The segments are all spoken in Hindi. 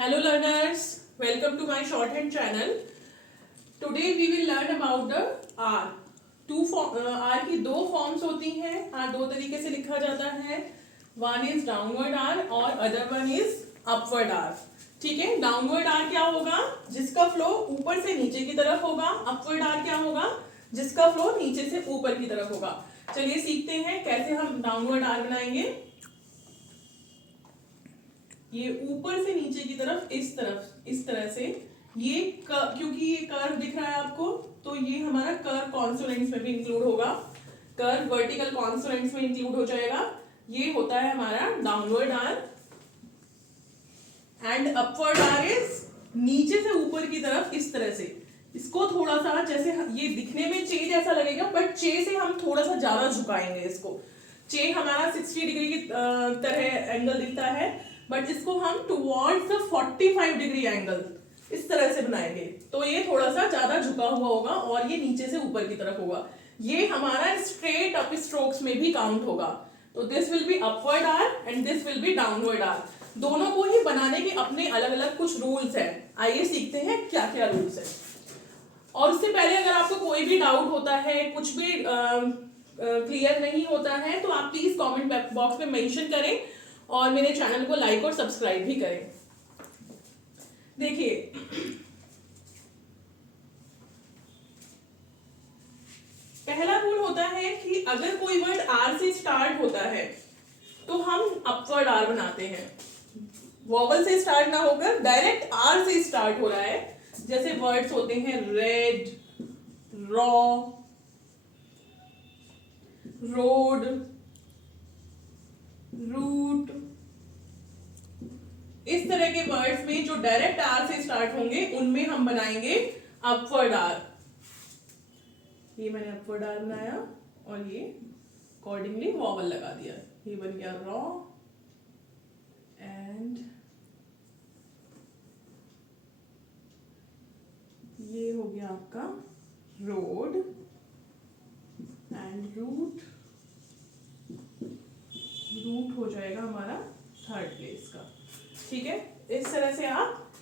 Hello learners, welcome to my shorthand channel. Today we will learn about the R. R की दो फॉर्म्स होती हैं. R दो तरीके से लिखा जाता है. One is downward R और other one is upward R. ठीक है. डाउनवर्ड R क्या होगा? जिसका फ्लो ऊपर से नीचे की तरफ होगा. अपवर्ड R क्या होगा? जिसका फ्लो नीचे से ऊपर की तरफ होगा. चलिए सीखते हैं कैसे हम डाउनवर्ड R बनाएंगे. ये ऊपर से नीचे की तरफ इस तरह से ये क्योंकि ये कर्व दिख रहा है आपको, तो ये हमारा कर्व कॉन्सोनेंट्स में भी इंक्लूड होगा. कर्व वर्टिकल कॉन्सोनेंट्स में इंक्लूड हो जाएगा. ये होता है हमारा downward R. And upward R is नीचे से ऊपर की तरफ इस तरह से. इसको थोड़ा सा जैसे ये दिखने में चे जैसा लगेगा, बट चे से हम थोड़ा सा ज्यादा झुकाएंगे इसको. चे हमारा 60 डिग्री की तरह एंगल दिखता है, बट इसको हम टुवर्ड्स द 45 डिग्री एंगल इस तरह से बनाएंगे. तो ये थोड़ा सा ज्यादा झुका हुआ होगा और ये नीचे से ऊपर की तरफ होगा. ये हमारा स्ट्रेट अप स्ट्रोक्स में भी काउंट होगा. तो this will be upward R and this will be downward R. दोनों को ही बनाने के अपने अलग अलग कुछ रूल्स हैं. आइए सीखते हैं क्या क्या रूल्स है. और उससे पहले अगर आपको कोई भी डाउट होता है, कुछ भी क्लियर नहीं होता है, तो आप प्लीज कमेंट बॉक्स में मेंशन करें और मेरे चैनल को लाइक और सब्सक्राइब भी करें. देखिए, पहला रूल होता है कि अगर कोई वर्ड R से स्टार्ट होता है तो हम अपवर्ड R बनाते हैं. वॉवल से स्टार्ट ना होकर डायरेक्ट R से स्टार्ट हो रहा है. जैसे वर्ड्स होते हैं रेड, रॉ, रोड, रूट. इस तरह के वर्ड्स में जो डायरेक्ट R से स्टार्ट होंगे उनमें हम बनाएंगे अपवर्ड R. ये मैंने अपवर्ड R बनाया और ये अकॉर्डिंगली वॉवल लगा दिया. ये बन गया रॉ एंड ये हो गया आपका रोड एंड रूट. रूट हो जाएगा हमारा थर्ड प्लेस का. ठीक है. इस तरह से आप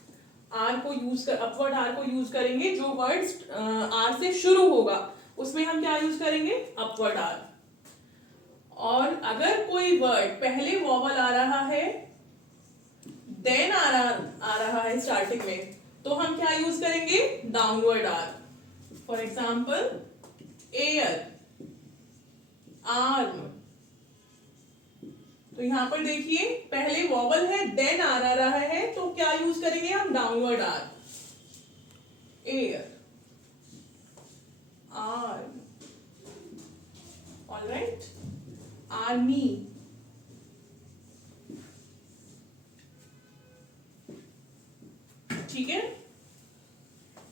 R को यूज कर अपवर्ड R को यूज करेंगे. जो वर्ड्स R से शुरू होगा उसमें हम क्या यूज करेंगे? Upward R. और अगर कोई वर्ड पहले वॉवल आ रहा है, देन आ रहा है स्टार्टिंग में, तो हम क्या यूज करेंगे? Downward R. For example air, arm. तो यहां पर देखिए पहले वॉवल है, देन आ रहा है, तो क्या यूज करेंगे हम? Downward R. Air, arm. Alright. Army, ठीक है.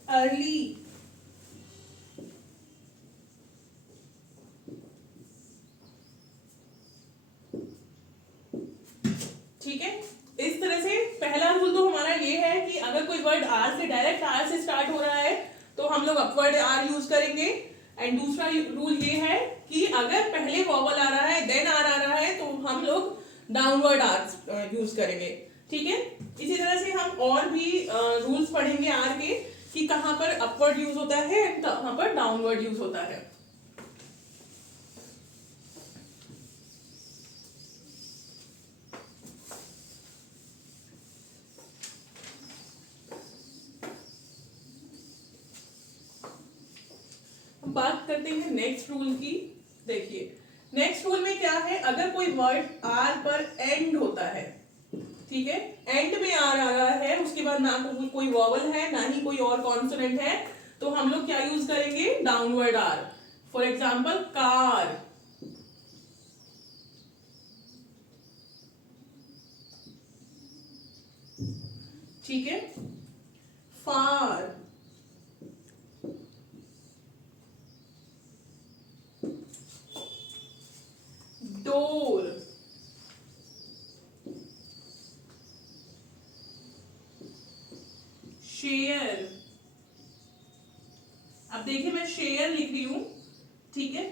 अर्ली, ठीक है. इस तरह से पहला रूल तो हमारा ये है कि अगर कोई वर्ड R से डायरेक्ट R से स्टार्ट हो रहा है तो हम लोग अपवर्ड R यूज करेंगे. एंड दूसरा रूल ये है कि अगर पहले वॉवल आ रहा है, देन R आ रहा है, तो हम लोग डाउनवर्ड R यूज करेंगे. ठीक है. इसी तरह से हम और भी रूल्स पढ़ेंगे R के कि कहां पर अपवर्ड यूज होता है एंड कहां पर डाउनवर्ड यूज होता है. बात करते हैं नेक्स्ट रूल की. देखिए, नेक्स्ट रूल में क्या है? अगर कोई वर्ड R पर एंड होता है, ठीक है, एंड में R आ रहा है, उसके बाद ना कोई वॉवल है ना ही कोई और कॉन्सोनेंट है, तो हम लोग क्या यूज करेंगे? Downward R. For example car, ठीक है. फार, डोर, शेयर. अब देखिए मैं शेयर लिख रही हूं, ठीक है.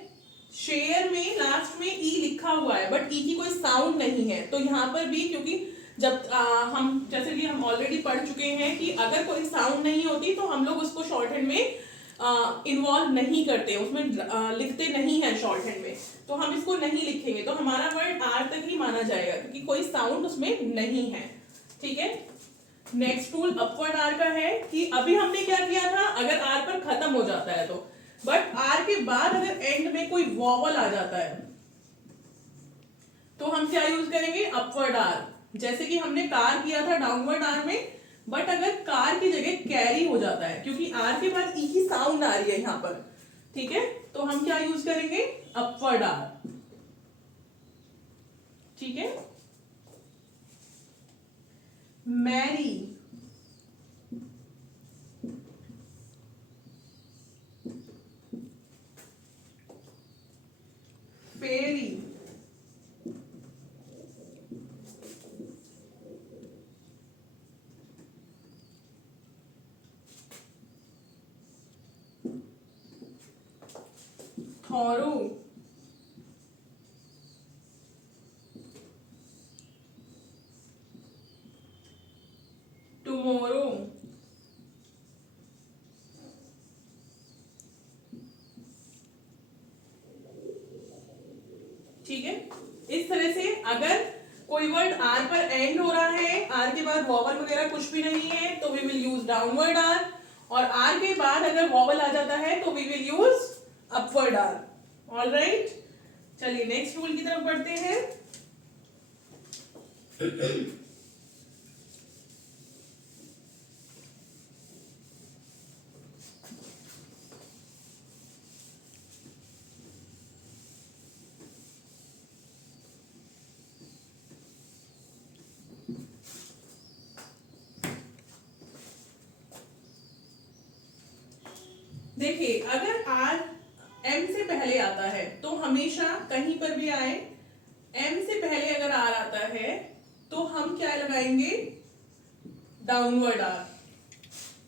शेयर में लास्ट में ई लिखा हुआ है, बट ई की कोई साउंड नहीं है. तो यहां पर भी क्योंकि जब हम जैसे कि हम ऑलरेडी पढ़ चुके हैं कि अगर कोई साउंड नहीं होती तो हम लोग उसको शॉर्ट हैंड में इन्वॉल्व नहीं करते, उसमें लिखते नहीं है शॉर्ट हैंड में। तो हम इसको नहीं लिखेंगे तो हमारा वर्ड आर तक ही माना जाएगा क्योंकि कोई साउंड उसमें नहीं है। ठीक है, नेक्स्ट रूल अपवर्ड आर का है कि अभी हमने क्या किया था, अगर आर पर खत्म हो जाता है तो, बट आर के बाद अगर एंड में कोई वॉवल आ जाता है तो हम क्या यूज करेंगे, अपवर्ड आर। जैसे कि हमने कार किया था डाउनवर्ड आर में, बट अगर कार की जगह कैरी हो जाता है क्योंकि आर के बाद ई की साउंड आ रही है यहां पर, ठीक है, तो हम क्या यूज करेंगे, अपवर्ड आर। ठीक है, मैरी, फेरी, थॉरो, टुमारो, ठीक है। इस तरह से अगर कोई वर्ड आर पर एंड हो रहा है, आर के बाद वॉवल वगैरह कुछ भी नहीं है तो we will use downward R, और आर के बाद अगर वॉवल आ जाता है तो we will use upward R. All right, चलिए नेक्स्ट रूल की तरफ बढ़ते हैं। देखिए, अगर आर एम से पहले आता है तो हमेशा कहीं पर भी आए, एम से पहले अगर आर आता है तो हम क्या लगाएंगे, डाउनवर्ड आर।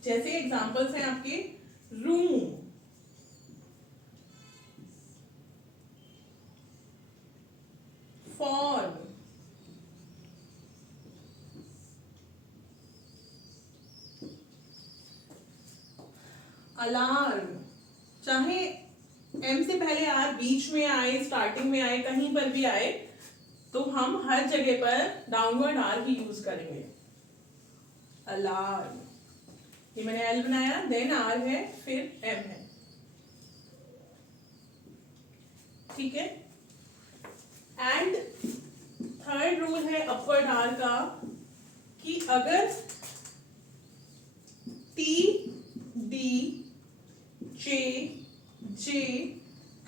जैसे एग्जांपल्स हैं आपके, रूम, फॉन, अलार्म। चाहे एम से पहले आर बीच में आए, स्टार्टिंग में आए, कहीं पर भी आए तो हम हर जगह पर डाउनवर्ड आर ही यूज करेंगे। अलार्म, ये मैंने एल बनाया, देन आर है, फिर एम है। ठीक है, एंड थर्ड रूल है अपवर्ड आर का कि अगर T, D, J, J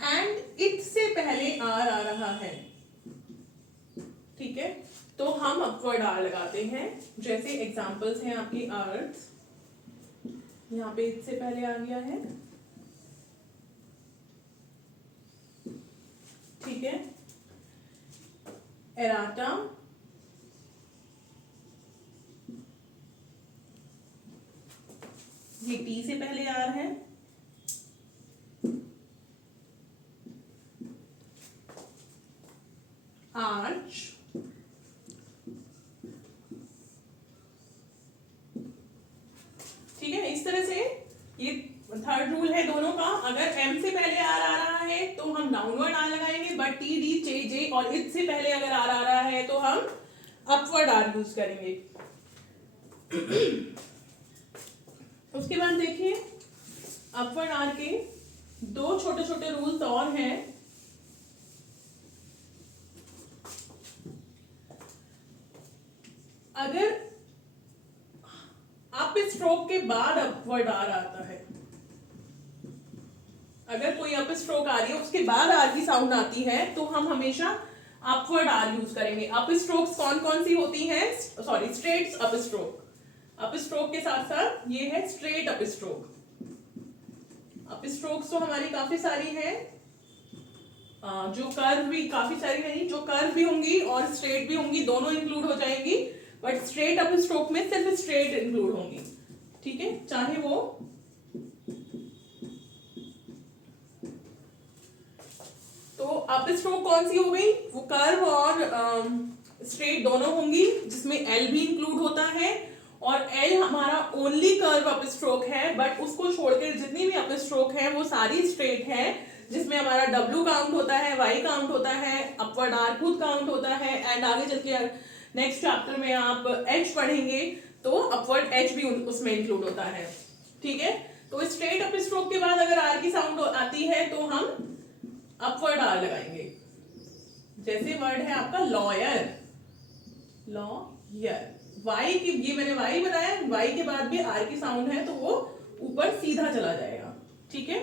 and it से पहले आर आ रहा है, ठीक है, तो हम अपवर्ड आर लगाते हैं। जैसे एग्जांपल्स हैं आपकी अर्थ, यहाँ पे इट से पहले आ गया है, ठीक है, एराटा, ये टी से पहले आर है, आर्च, ठीक है। इस तरह से ये थर्ड रूल है दोनों का, अगर एम से पहले आर आ रहा है तो हम डाउनवर्ड आर लगाएंगे, बट टी, डी, जे, जे और इट से पहले अगर आर आ रहा है तो हम अपवर्ड आर यूज करेंगे। उसके बाद देखिए, अपवर्ड आर के दो छोटे छोटे रूल्स और हैं। अगर अप स्ट्रोक के बाद अपवर्ड आर आता है, अगर कोई अप स्ट्रोक आ रही है उसके बाद आर की साउंड आती है तो हम हमेशा अपवर्ड आर यूज करेंगे। अप स्ट्रोक्स कौन कौन सी होती हैं, sorry straight up stroke, up stroke के साथ साथ ये है straight up stroke. Up strokes तो हमारी काफी सारी है, जो कर्व भी काफी सारी नहीं, जो कर्व भी होंगी और स्ट्रेट भी होंगी, दोनों इंक्लूड हो जाएंगी, बट स्ट्रेट अप स्ट्रोक में सिर्फ स्ट्रेट इंक्लूड होंगी। ठीक है, चाहे वो तो अप स्ट्रोक कौन सी हो गई, वो कर्व और स्ट्रेट दोनों होंगी, जिसमें एल भी इंक्लूड होता है और एल हमारा ओनली कर्व अप स्ट्रोक है, बट उसको छोड़कर जितनी भी अप स्ट्रोक है वो सारी स्ट्रेट है, जिसमें हमारा डब्ल्यू काउंट होता है, वाई काउंट होता है, अपवर्ड आर खुद काउंट होता है, एंड आगे चल के नेक्स्ट चैप्टर में आप एच पढ़ेंगे तो अपवर्ड एच भी उसमें इंक्लूड होता है। ठीक है, तो स्ट्रेट अप स्ट्रोक के बाद अगर आर की साउंड आती है तो हम अपवर्ड आर लगाएंगे। जैसे वर्ड है आपका लॉयर, लॉयर, वाई की, ये मैंने वाई बताया, वाई के बाद भी आर की साउंड है तो वो ऊपर सीधा चला जाएगा। ठीक है,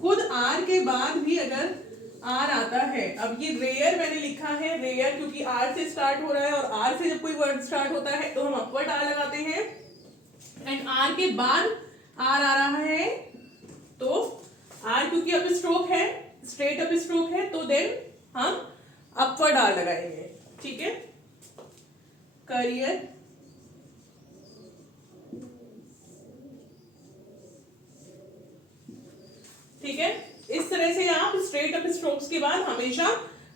खुद आर के बाद भी अगर आर आता है, अब ये रेयर मैंने लिखा है, रेयर क्योंकि आर से स्टार्ट हो रहा है और आर से जब कोई वर्ड स्टार्ट होता है तो हम अपवर्ड आर लगाते हैं, एंड आर के बाद आर आ रहा है तो आर क्योंकि अब स्ट्रोक है, स्ट्रेट अप स्ट्रोक है, तो देन हम अपवर्ड आर लगाएंगे। ठीक है, करियर, ठीक है, इस तरह से आप स्ट्रेट अप स्ट्रोक्स के बाद हमेशा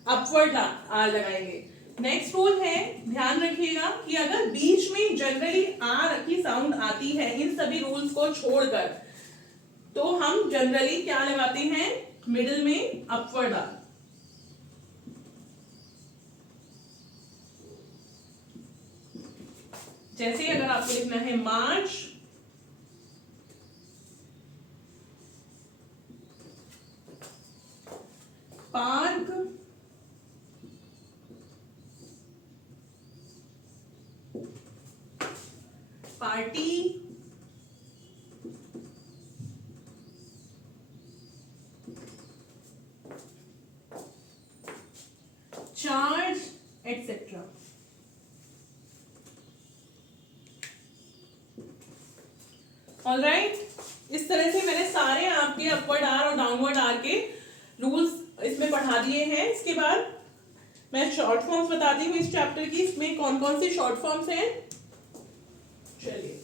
अपवर्ड आर लगाएंगे। नेक्स्ट रूल है, ध्यान रखिएगा कि अगर बीच में जनरली आर की साउंड आती है इन सभी रूल्स को छोड़कर, तो हम जनरली क्या लगाते हैं, मिडिल में अपवर्ड आर। जैसे अगर आपको लिखना है March, park, party, charge, etcetera. Alright, इस तरह से मैंने सारे आपके अपवर्ड आर और डाउनवर्ड आर के रूल्स इसमें पढ़ा दिए हैं। इसके बाद मैं शॉर्ट फॉर्म्स बताती हूँ इस चैप्टर की, इसमें कौन कौन से शॉर्ट फॉर्म्स हैं। चलिए,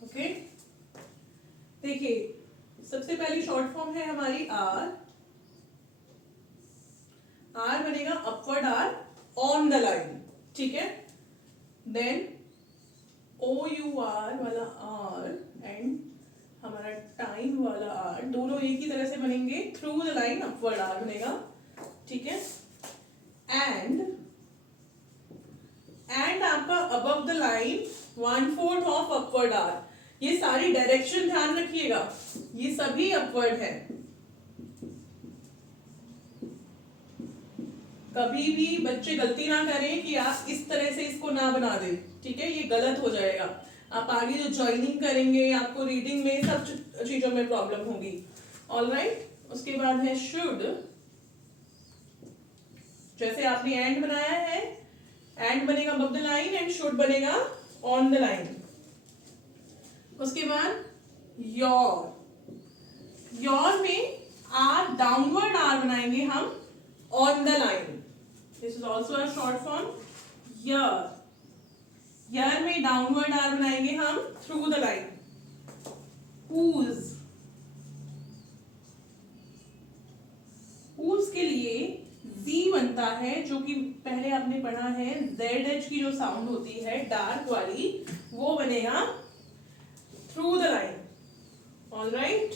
ओके, देखिए सबसे पहली शॉर्ट फॉर्म है हमारी आर। आर बनेगा upward R on the line. ठीक है, देन ओ यू आर वाला आर एंड हमारा टाइम वाला आर, दोनों एक ही तरह से बनेंगे, through the line upward R बनेगा। ठीक है, एंड आपका above the line 1/4 of upward R. ये सारी डायरेक्शन ध्यान रखिएगा, ये सभी अपवर्ड है, कभी भी बच्चे गलती ना करें कि आप इस तरह से इसको ना बना दें। ठीक है, ये गलत हो जाएगा, आप आगे जो ज्वाइनिंग करेंगे आपको रीडिंग में सब चीजों में प्रॉब्लम होगी। ऑलराइट, उसके बाद है शुड, जैसे आपने एंड बनाया है, एंड बनेगा above the line and should बनेगा ऑन द लाइन। उसके बाद योर, योर में आर डाउनवर्ड आर बनाएंगे हम on the line, this is also a short form. Year, year में डाउनवर्ड आर बनाएंगे हम through the line. whose, whose के लिए Z बनता है, जो कि पहले आपने पढ़ा है ZH की जो साउंड होती है डार्क वाली, वो बनेगा through the line. Alright,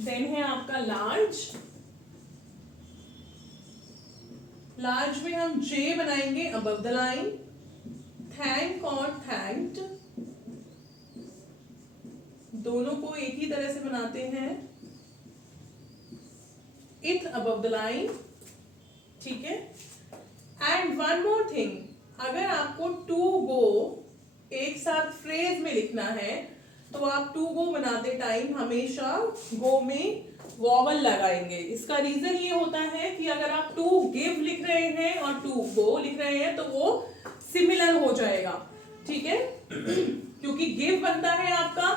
then है आपका लार्ज। लार्ज में हम J बनाएंगे अबव द लाइन। थैंक और थैंक्ड, दोनों को एक ही तरह से बनाते हैं, इथ अबव द लाइन। ठीक है, एंड वन मोर थिंग, अगर आपको टू गो एक साथ फ्रेज में लिखना है तो आप टू गो बनाते टाइम हमेशा गो में वॉवल लगाएंगे। इसका रीजन ये होता है कि अगर आप टू गिव लिख रहे हैं और टू गो लिख रहे हैं तो वो सिमिलर हो जाएगा, ठीक है। क्योंकि गिव बनता है आपका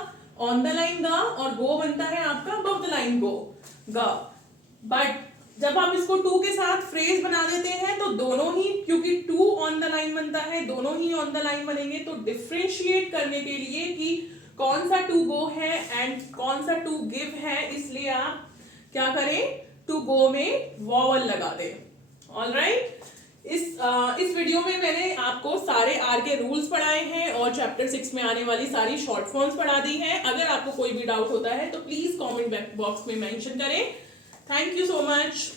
ऑन द लाइन गा और गो बनता है आपका अबव द लाइन गो गा। बट जब हम इसको टू के साथ फ्रेज बना देते हैं तो दोनों ही, क्योंकि टू ऑन द लाइन बनता है, दोनों ही ऑन द लाइन बनेंगे। तो डिफरेंशिएट करने के लिए कि कौन सा टू गो है एंड कौन सा टू गिव है, इसलिए आप क्या करें, टू गो में वॉवल लगा दें। ऑलराइट, इस वीडियो में मैंने आपको सारे आर के रूल्स पढ़ाए हैं और चैप्टर 6 में आने वाली सारी शॉर्ट फॉर्म्स पढ़ा दी हैं। अगर आपको कोई भी डाउट होता है तो प्लीज कमेंट बॉक्स में मेंशन करें। Thank you so much.